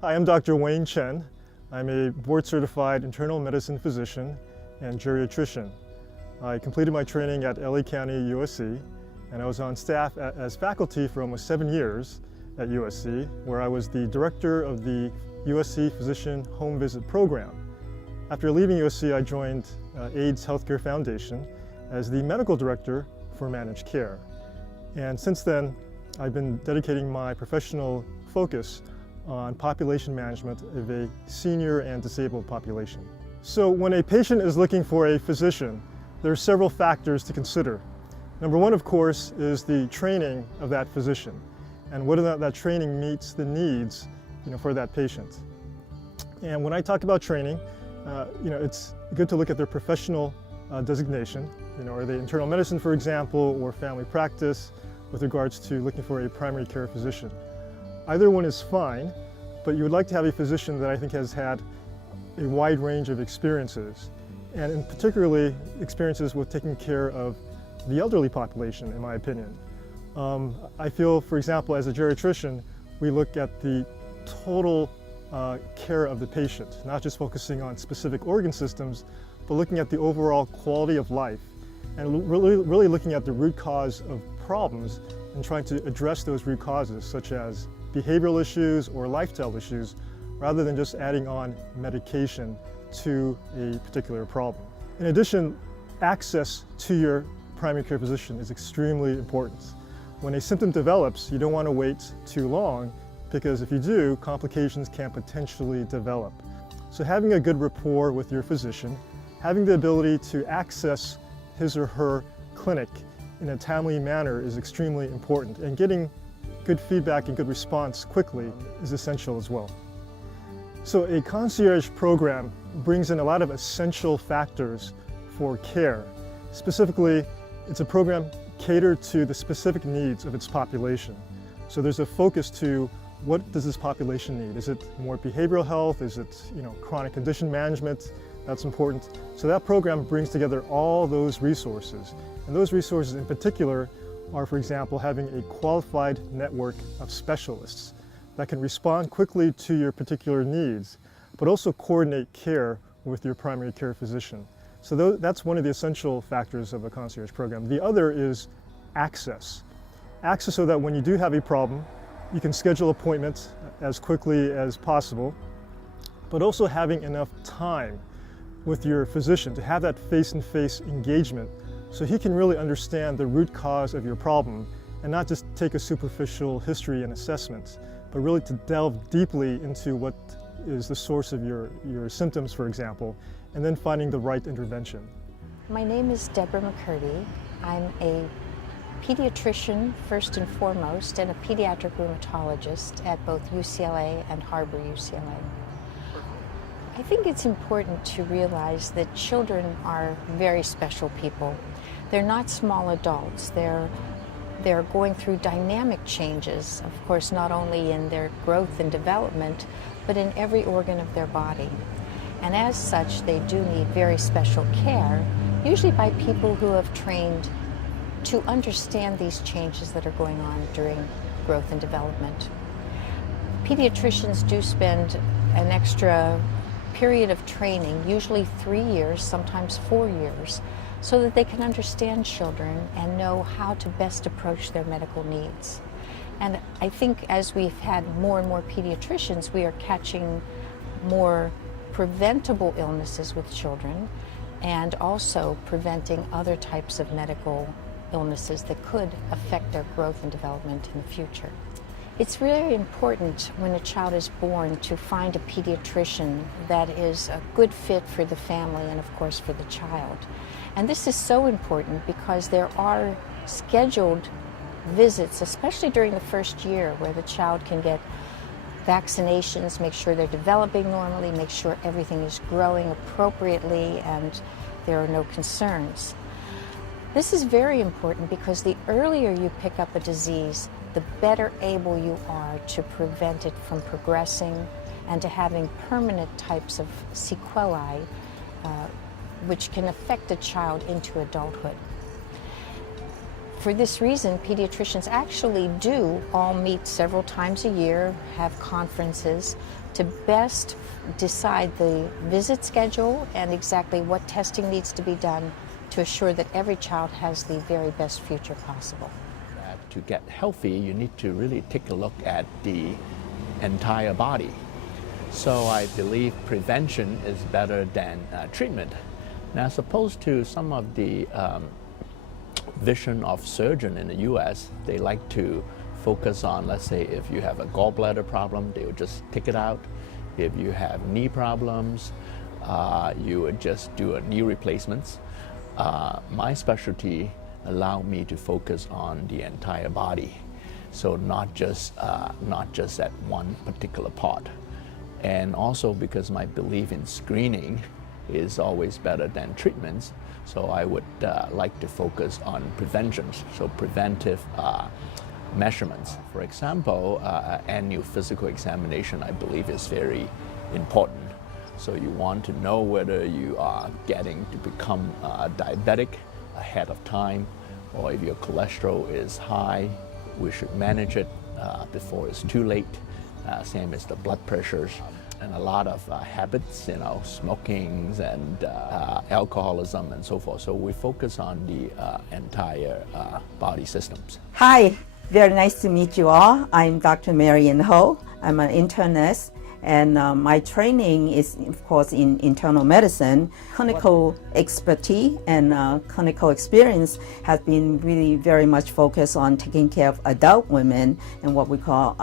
Hi, I'm Dr. Wayne Chen. I'm a board-certified internal medicine physician and geriatrician. I completed my training at LA County, USC, and I was on staff as faculty for almost 7 years at USC, where I was the director of the USC Physician Home Visit Program. After leaving USC, I joined AIDS Healthcare Foundation as the medical director for managed care. And since then, I've been dedicating my professional focus on population management of a senior and disabled population. So when a patient is looking for a physician, there are several factors to consider. Number one, of course, is the training of that physician and whether that training meets the needs for that patient. And when I talk about training, it's good to look at their professional designation. Are they internal medicine, for example, or family practice with regards to looking for a primary care physician. Either one is fine, but you would like to have a physician that I think has had a wide range of experiences, and in particularly experiences with taking care of the elderly population, in my opinion. I feel, for example, as a geriatrician, we look at the total care of the patient, not just focusing on specific organ systems, but looking at the overall quality of life and really looking at the root cause of problems and trying to address those root causes, such as behavioral issues or lifestyle issues, rather than just adding on medication to a particular problem. In addition, access to your primary care physician is extremely important. When a symptom develops, you don't want to wait too long, because if you do, complications can potentially develop. So having a good rapport with your physician, having the ability to access his or her clinic in a timely manner is extremely important, and getting good feedback and good response quickly is essential as well. So a concierge program brings in a lot of essential factors for care. Specifically, it's a program catered to the specific needs of its population. So there's a focus to what does this population need? Is it more behavioral health? Is it chronic condition management? That's important. So that program brings together all those resources. And those resources in particular are, for example, having a qualified network of specialists that can respond quickly to your particular needs, but also coordinate care with your primary care physician. So that's one of the essential factors of a concierge program. The other is access. Access so that when you do have a problem, you can schedule appointments as quickly as possible, but also having enough time with your physician to have that face-to-face engagement so he can really understand the root cause of your problem and not just take a superficial history and assessment, but really to delve deeply into what is the source of your symptoms, for example, and then finding the right intervention. My name is Deborah McCurdy. I'm a pediatrician first and foremost and a pediatric rheumatologist at both UCLA and Harbor UCLA. I think it's important to realize that children are very special people. They're not small adults. They're going through dynamic changes, of course, not only in their growth and development, but in every organ of their body. And as such, they do need very special care, usually by people who have trained to understand these changes that are going on during growth and development. Pediatricians do spend an extra period of training, usually 3 years, sometimes 4 years, so that they can understand children and know how to best approach their medical needs. And I think as we've had more and more pediatricians, we are catching more preventable illnesses with children and also preventing other types of medical illnesses that could affect their growth and development in the future. It's really important when a child is born to find a pediatrician that is a good fit for the family and, of course, for the child. And this is so important because there are scheduled visits, especially during the first year, where the child can get vaccinations, make sure they're developing normally, make sure everything is growing appropriately and there are no concerns. This is very important because the earlier you pick up a disease, the better able you are to prevent it from progressing and to having permanent types of sequelae which can affect a child into adulthood. For this reason, pediatricians actually do all meet several times a year, have conferences to best decide the visit schedule and exactly what testing needs to be done to assure that every child has the very best future possible. To get healthy, you need to really take a look at the entire body. So I believe prevention is better than treatment. Now, as opposed to some of the vision of surgeon in the US, they like to focus on, let's say, if you have a gallbladder problem, they would just take it out. If you have knee problems, you would just do a knee replacements. My specialty allowed me to focus on the entire body, so not just at one particular part. And also because my belief in screening is always better than treatments, so I would like to focus on preventions, so preventive measurements. For example, annual physical examination, I believe, is very important. So you want to know whether you are getting to become diabetic ahead of time, or if your cholesterol is high, we should manage it before it's too late. Same as the blood pressures and a lot of habits, smokings and alcoholism and so forth. So we focus on the entire body systems. Hi, very nice to meet you all. I'm Dr. Marian Ho. I'm an internist, and my training is, of course, in internal medicine. Clinical expertise and clinical experience has been really very much focused on taking care of adult women and what we call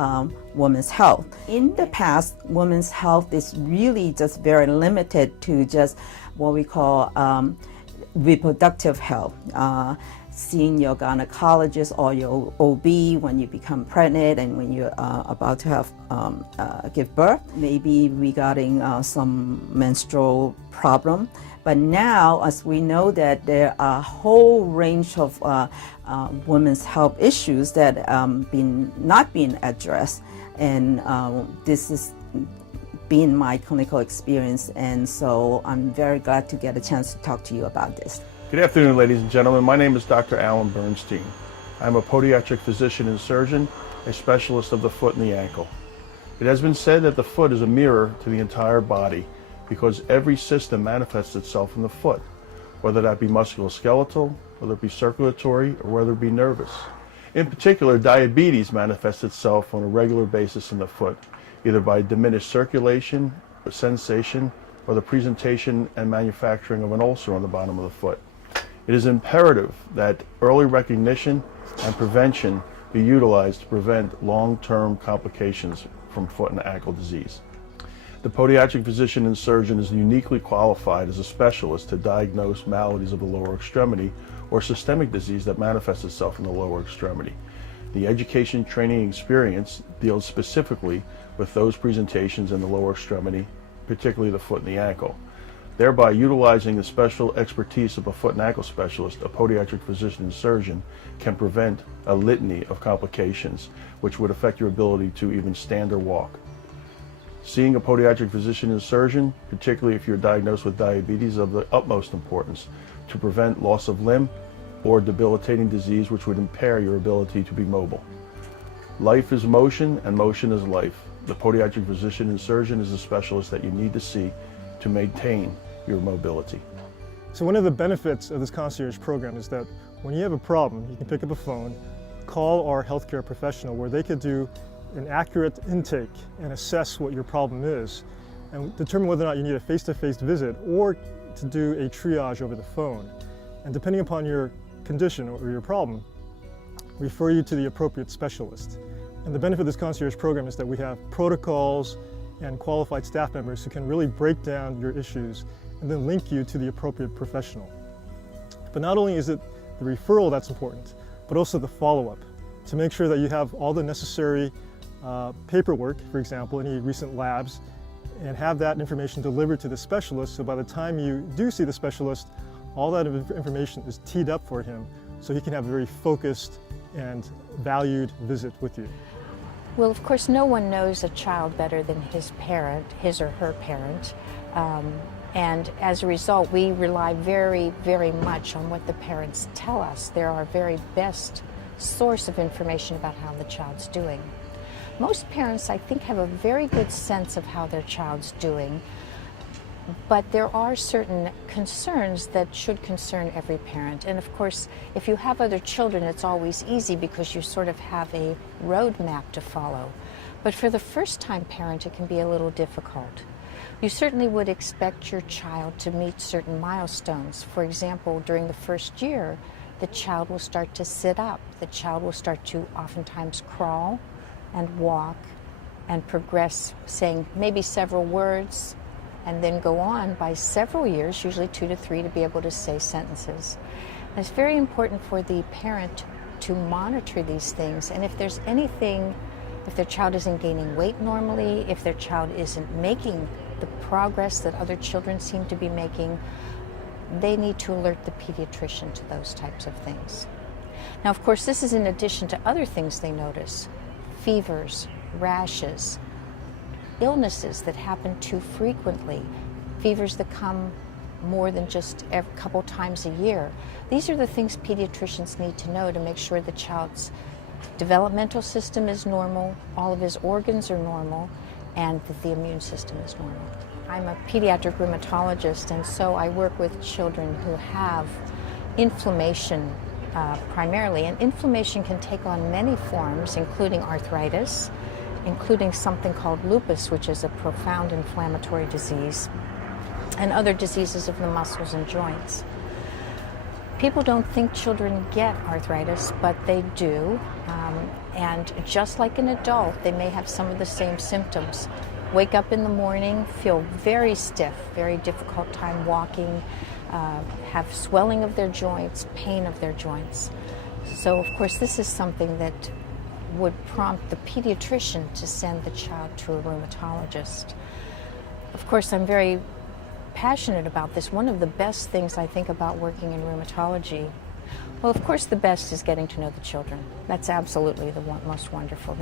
women's health. In the past, women's health is really just very limited to just what we call reproductive health. Seeing your gynecologist or your OB when you become pregnant and when you're about to have give birth, maybe regarding some menstrual problem. But now, as we know that there are a whole range of women's health issues that not being addressed, and this is been my clinical experience, and so I'm very glad to get a chance to talk to you about this. Good afternoon, ladies and gentlemen. My name is Dr. Alan Bernstein. I'm a podiatric physician and surgeon, a specialist of the foot and the ankle. It has been said that the foot is a mirror to the entire body because every system manifests itself in the foot, whether that be musculoskeletal, whether it be circulatory, or whether it be nervous. In particular, diabetes manifests itself on a regular basis in the foot, either by diminished circulation, or sensation, or the presentation and manufacturing of an ulcer on the bottom of the foot. It is imperative that early recognition and prevention be utilized to prevent long-term complications from foot and ankle disease. The podiatric physician and surgeon is uniquely qualified as a specialist to diagnose maladies of the lower extremity or systemic disease that manifests itself in the lower extremity. The education, training, and experience deals specifically with those presentations in the lower extremity, particularly the foot and the ankle. Thereby utilizing the special expertise of a foot and ankle specialist, a podiatric physician and surgeon can prevent a litany of complications which would affect your ability to even stand or walk. Seeing a podiatric physician and surgeon, particularly if you're diagnosed with diabetes, is of the utmost importance to prevent loss of limb or debilitating disease which would impair your ability to be mobile. Life is motion and motion is life. The podiatric physician and surgeon is a specialist that you need to see to maintain your mobility. So one of the benefits of this concierge program is that when you have a problem, you can pick up a phone, call our healthcare professional where they could do an accurate intake and assess what your problem is and determine whether or not you need a face-to-face visit or to do a triage over the phone. And depending upon your condition or your problem, refer you to the appropriate specialist. And the benefit of this concierge program is that we have protocols and qualified staff members who can really break down your issues and then link you to the appropriate professional. But not only is it the referral that's important, but also the follow-up to make sure that you have all the necessary paperwork, for example, any recent labs, and have that information delivered to the specialist so by the time you do see the specialist, all that information is teed up for him so he can have a very focused and valued visit with you. Well, of course, no one knows a child better than his parent, his or her parent. And as a result, we rely very, very much on what the parents tell us. They're our very best source of information about how the child's doing. Most parents, I think, have a very good sense of how their child's doing, but there are certain concerns that should concern every parent. And of course, if you have other children, it's always easy because you sort of have a roadmap to follow. But for the first-time parent, it can be a little difficult. You certainly would expect your child to meet certain milestones. For example, during the first year, the child will start to sit up. The child will start to oftentimes crawl and walk and progress, saying maybe several words, and then go on by several years, usually 2 to 3, to be able to say sentences. And it's very important for the parent to monitor these things, and if there's anything, if their child isn't gaining weight normally, if their child isn't making the progress that other children seem to be making, they need to alert the pediatrician to those types of things. Now, of course, this is in addition to other things they notice: fevers, rashes, illnesses that happen too frequently, fevers that come more than just a couple times a year. These are the things pediatricians need to know to make sure the child's developmental system is normal, all of his organs are normal, and that the immune system is normal. I'm a pediatric rheumatologist, and so I work with children who have inflammation primarily, and inflammation can take on many forms, including arthritis, including something called lupus, which is a profound inflammatory disease, and other diseases of the muscles and joints. People don't think children get arthritis, but they do, and just like an adult, they may have some of the same symptoms. Wake up in the morning, feel very stiff, very difficult time walking, have swelling of their joints, pain of their joints. So, of course, this is something that would prompt the pediatrician to send the child to a rheumatologist. Of course, I'm very passionate about this. One of the best things I think about working in rheumatology, well, of course, the best is getting to know the children. That's absolutely the most wonderful.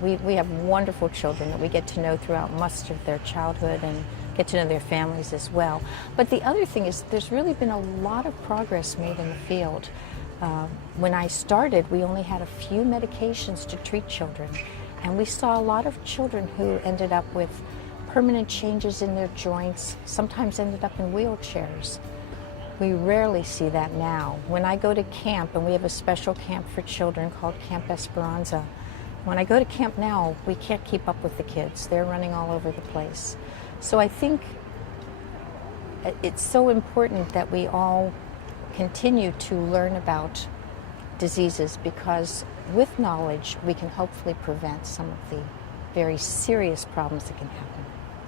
We have wonderful children that we get to know throughout much of their childhood and get to know their families as well. But the other thing is there's really been a lot of progress made in the field. When I started, we only had a few medications to treat children, and we saw a lot of children who ended up with permanent changes in their joints, sometimes ended up in wheelchairs. We rarely see that now. When I go to camp, and we have a special camp for children called Camp Esperanza, when I go to camp now, we can't keep up with the kids. They're running all over the place. So I think it's so important that we all continue to learn about diseases, because with knowledge we can hopefully prevent some of the very serious problems that can happen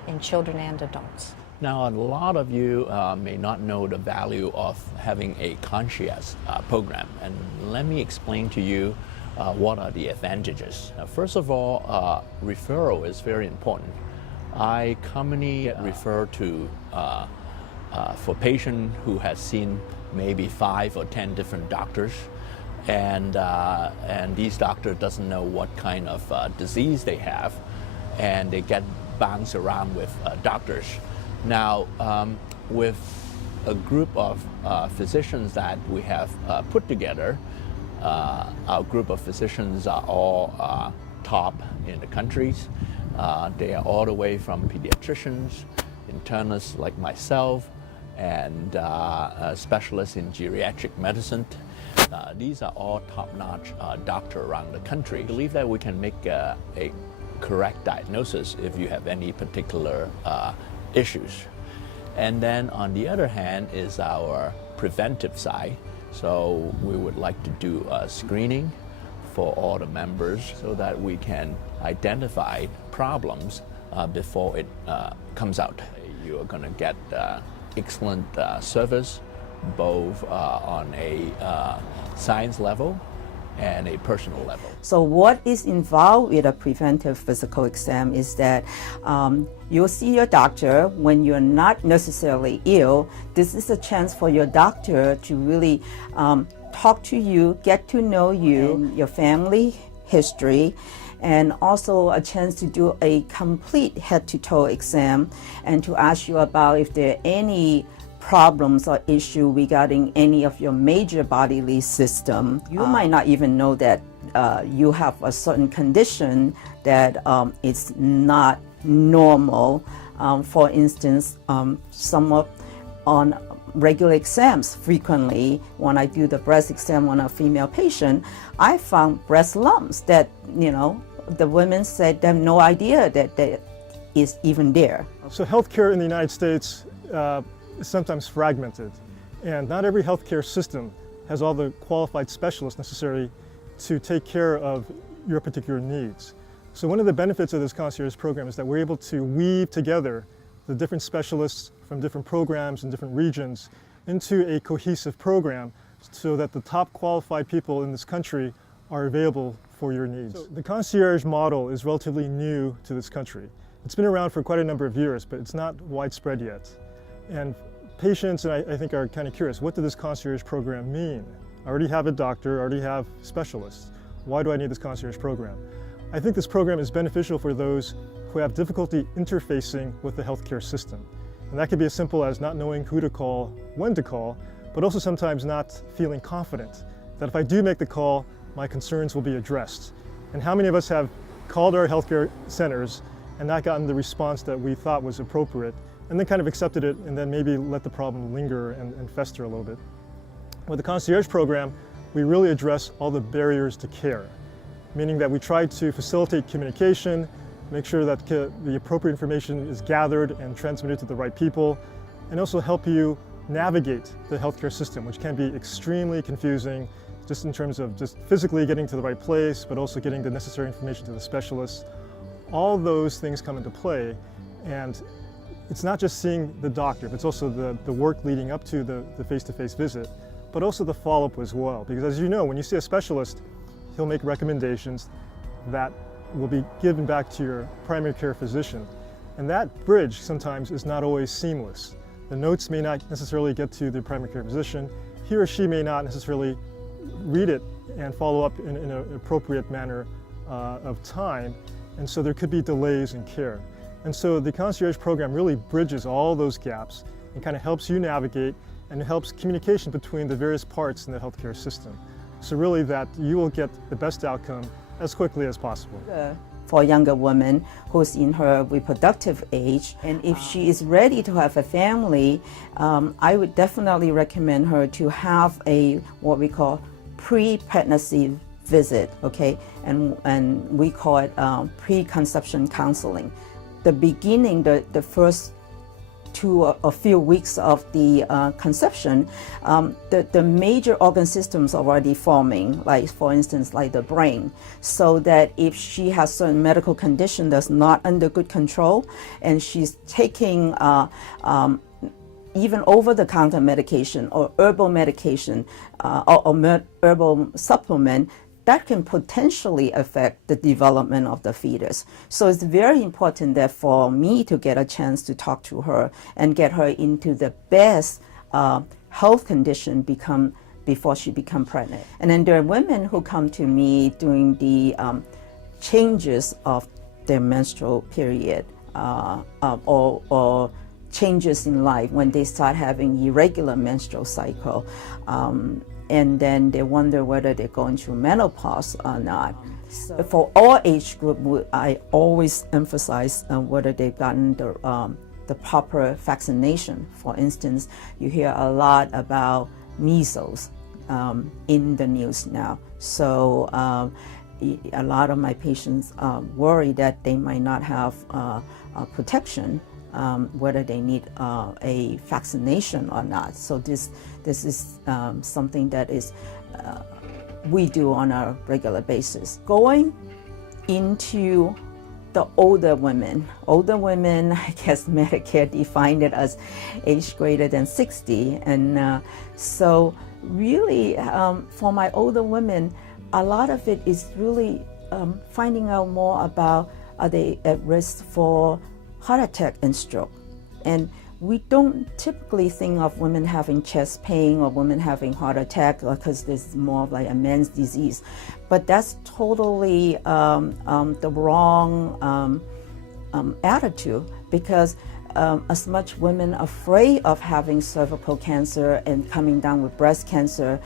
in children and adults. Now, a lot of you may not know the value of having a concierge program, and let me explain to you what are the advantages. First of all, referral is very important. I commonly refer to for patient who has seen maybe 5 or 10 different doctors, and these doctors doesn't know what kind of disease they have, and they get bounced around with doctors. Now, with a group of physicians that we have put together, our group of physicians are all top in the countries. They are all the way from pediatricians, internists like myself, and specialists in geriatric medicine. These are all top-notch doctors around the country. I believe that we can make a correct diagnosis if you have any particular issues. And then on the other hand is our preventive side. So we would like to do a screening for all the members so that we can identify problems before it comes out. You are going to get excellent service both on a science level and a personal level. So what is involved with a preventive physical exam is that you'll see your doctor when you're not necessarily ill. This is a chance for your doctor to really talk to you, get to know you, and your family history, and also a chance to do a complete head-to-toe exam and to ask you about if there are any problems or issue regarding any of your major bodily system. You might not even know that you have a certain condition that is not normal. For instance, some of on regular exams frequently, when I do the breast exam on a female patient, I found breast lumps that, the women said they have no idea that they is even there. So healthcare in the United States is sometimes fragmented, and not every healthcare system has all the qualified specialists necessary to take care of your particular needs. So one of the benefits of this concierge program is that we're able to weave together the different specialists from different programs in different regions into a cohesive program so that the top qualified people in this country are available for your needs. So the concierge model is relatively new to this country. It's been around for quite a number of years, but it's not widespread yet. And patients, and I think, are kind of curious, what does this concierge program mean? I already have a doctor, I already have specialists. Why do I need this concierge program? I think this program is beneficial for those who have difficulty interfacing with the healthcare system. And that could be as simple as not knowing who to call, when to call, but also sometimes not feeling confident that if I do make the call, my concerns will be addressed. And how many of us have called our healthcare centers and not gotten the response that we thought was appropriate, and then kind of accepted it and then maybe let the problem linger and fester a little bit? With the concierge program, we really address all the barriers to care, meaning that we try to facilitate communication, make sure that the appropriate information is gathered and transmitted to the right people, and also help you navigate the healthcare system, which can be extremely confusing, just in terms of just physically getting to the right place, but also getting the necessary information to the specialists. All those things come into play, and it's not just seeing the doctor, but it's also the work leading up to the face-to-face visit, but also the follow-up as well. Because as you know, when you see a specialist, he'll make recommendations that will be given back to your primary care physician. And that bridge sometimes is not always seamless. The notes may not necessarily get to the primary care physician. He or she may not necessarily read it and follow up in an appropriate manner of time. And so there could be delays in care. And so the concierge program really bridges all those gaps and kind of helps you navigate and helps communication between the various parts in the healthcare system. So really that you will get the best outcome as quickly as possible. For a younger woman who's in her reproductive age, and if she is ready to have a family, I would definitely recommend her to have a what we call pre-pregnancy visit, okay? And we call it pre-conception counseling. The beginning, the first a few weeks of the conception, the major organ systems are already forming, like for instance, like the brain, so that if she has certain medical condition that's not under good control, and she's taking even over-the-counter medication or herbal medication or herbal supplement, that can potentially affect the development of the fetus. So it's very important that for me to get a chance to talk to her and get her into the best health condition before she becomes pregnant. And then there are women who come to me during the changes of their menstrual period or changes in life when they start having irregular menstrual cycle. And then they wonder whether they're going through menopause or not. So for all age group, I always emphasize whether they've gotten the proper vaccination. For instance, you hear a lot about measles in the news now. So a lot of my patients worry that they might not have protection, whether they need a vaccination or not. So this is something that is we do on a regular basis. Going into the older women, I guess Medicare defined it as age greater than 60. And so really for my older women, a lot of it is really finding out more about, are they at risk for heart attack and stroke. And we don't typically think of women having chest pain or women having heart attack because this is more of like a man's disease. But that's totally the wrong attitude, because as much women are afraid of having cervical cancer and coming down with breast cancer,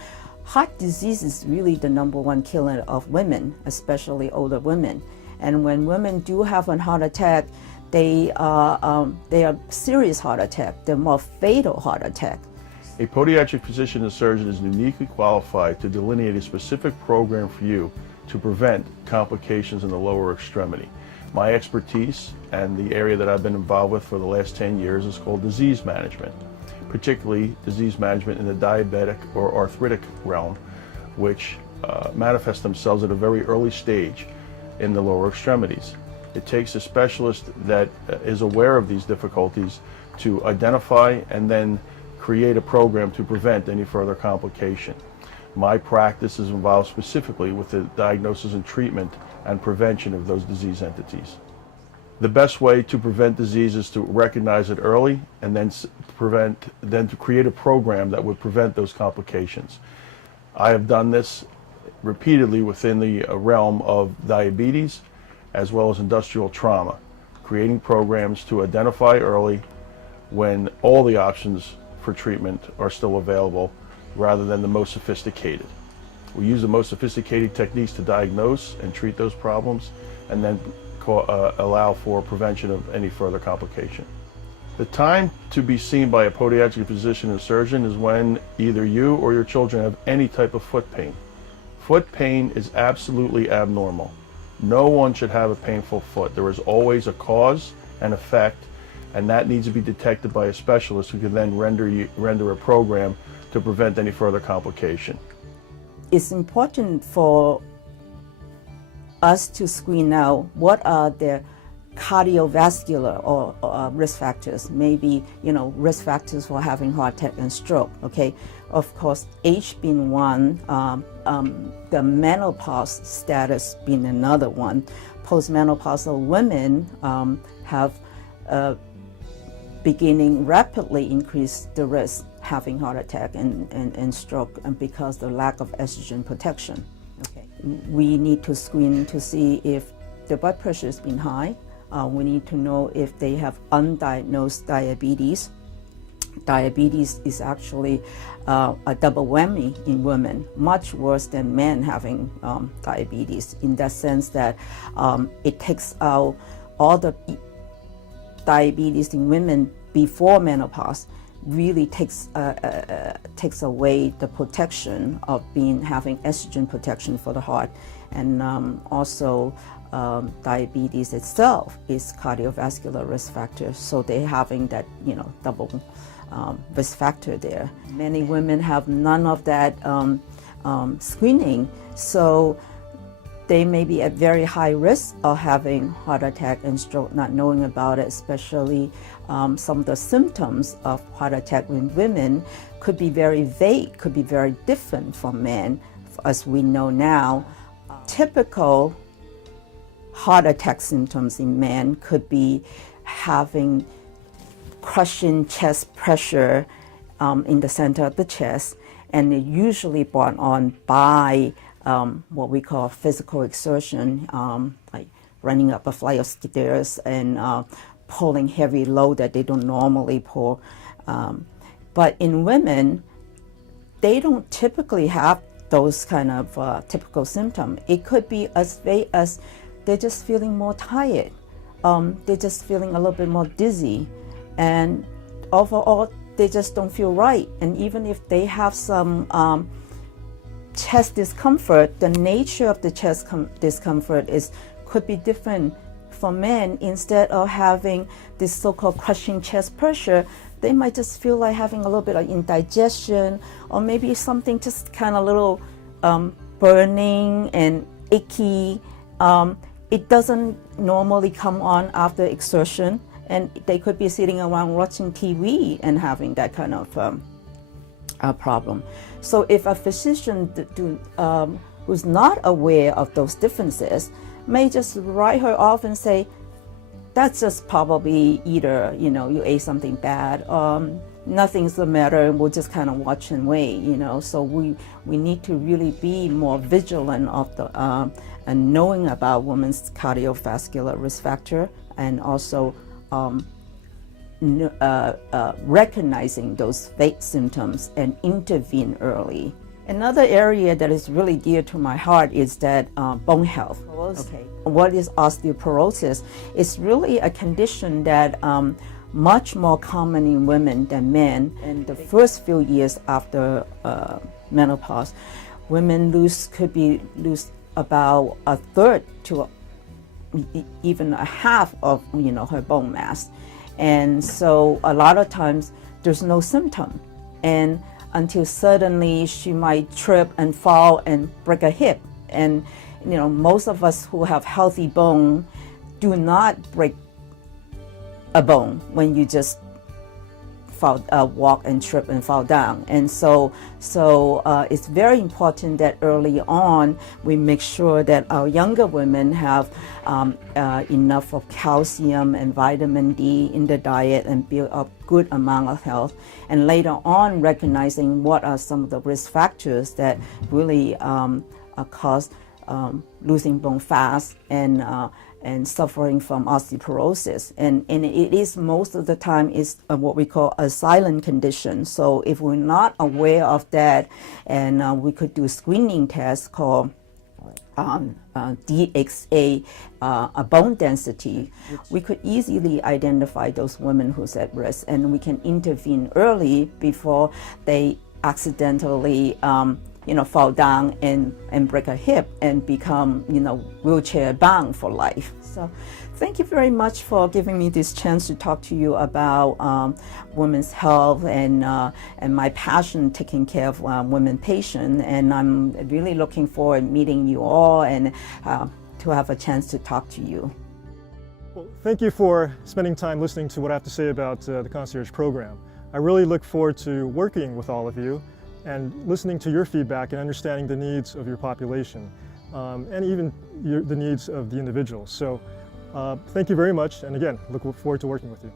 Heart disease is really the #1 killer of women, especially older women. And when women do have a heart attack, they are serious heart attack. They're more fatal heart attack. A podiatric physician and surgeon is uniquely qualified to delineate a specific program for you to prevent complications in the lower extremity. My expertise and the area that I've been involved with for the last 10 years is called disease management, particularly disease management in the diabetic or arthritic realm, which manifest themselves at a very early stage in the lower extremities. It takes a specialist that is aware of these difficulties to identify and then create a program to prevent any further complication. My practice is involved specifically with the diagnosis and treatment and prevention of those disease entities. The best way to prevent disease is to recognize it early and then to create a program that would prevent those complications. I have done this repeatedly within the realm of diabetes as well as industrial trauma, creating programs to identify early when all the options for treatment are still available rather than the most sophisticated. We use the most sophisticated techniques to diagnose and treat those problems and then allow for prevention of any further complication. The time to be seen by a podiatric physician and surgeon is when either you or your children have any type of foot pain. Foot pain is absolutely abnormal. No one should have a painful foot. There is always a cause and effect, and that needs to be detected by a specialist who can then render a program to prevent any further complication. It's important for us to screen out what are the cardiovascular or risk factors, maybe risk factors for having heart attack and stroke. Okay, of course, age being one, the menopause status being another one. Postmenopausal women have beginning rapidly increase the risk having heart attack and stroke, and because the lack of estrogen protection. Okay, we need to screen to see if the blood pressure has been high. We need to know if they have undiagnosed diabetes. Diabetes is actually a double whammy in women, much worse than men having diabetes, in that sense that it takes out all the diabetes in women before menopause, really takes away the protection of having estrogen protection for the heart, and also diabetes itself is cardiovascular risk factor, so they're having that double risk factor there. Many women have none of that screening, so they may be at very high risk of having heart attack and stroke, not knowing about it, especially some of the symptoms of heart attack in women could be very vague, could be very different from men, as we know now. Typical heart attack symptoms in men could be having crushing chest pressure in the center of the chest, and they're usually brought on by what we call physical exertion, like running up a flight of stairs and pulling heavy load that they don't normally pull. But in women, they don't typically have those kind of typical symptoms. It could be as vague as they're just feeling more tired. They're just feeling a little bit more dizzy. And overall, they just don't feel right. And even if they have some chest discomfort, the nature of the chest discomfort could be different for men. Instead of having this so-called crushing chest pressure, they might just feel like having a little bit of indigestion, or maybe something just kind of little burning and icky. It doesn't normally come on after exertion, and they could be sitting around watching TV and having that kind of problem. So if a physician who's not aware of those differences may just write her off and say, that's just probably either, you ate something bad, nothing's the matter, and we'll just kind of watch and wait, So we need to really be more vigilant of and knowing about women's cardiovascular risk factor, and also recognizing those vague symptoms and intervene early Another area that is really dear to my heart is that bone health. Okay. What is osteoporosis? It's really a condition that much more common in women than men. In the first few years after menopause, women could lose about a third to even a half of her bone mass, and so a lot of times there's no symptom, and until suddenly she might trip and fall and break a hip. And most of us who have healthy bone do not break a bone when you just walk and trip and fall down. And so it's very important that early on we make sure that our younger women have enough of calcium and vitamin D in the diet and build up good amount of health. And later on, recognizing what are some of the risk factors that really cause losing bone fast and suffering from osteoporosis. And it is most of the time is what we call a silent condition. So if we're not aware of that, and we could do screening tests called DXA, a bone density, we could easily identify those women who's at risk, and we can intervene early before they accidentally fall down and break a hip and become, wheelchair bound for life. So thank you very much for giving me this chance to talk to you about women's health and my passion taking care of women patients. And I'm really looking forward to meeting you all and to have a chance to talk to you. Well, thank you for spending time listening to what I have to say about the Concierge Program. I really look forward to working with all of you and listening to your feedback and understanding the needs of your population and even the needs of the individual. So thank you very much, and again, look forward to working with you.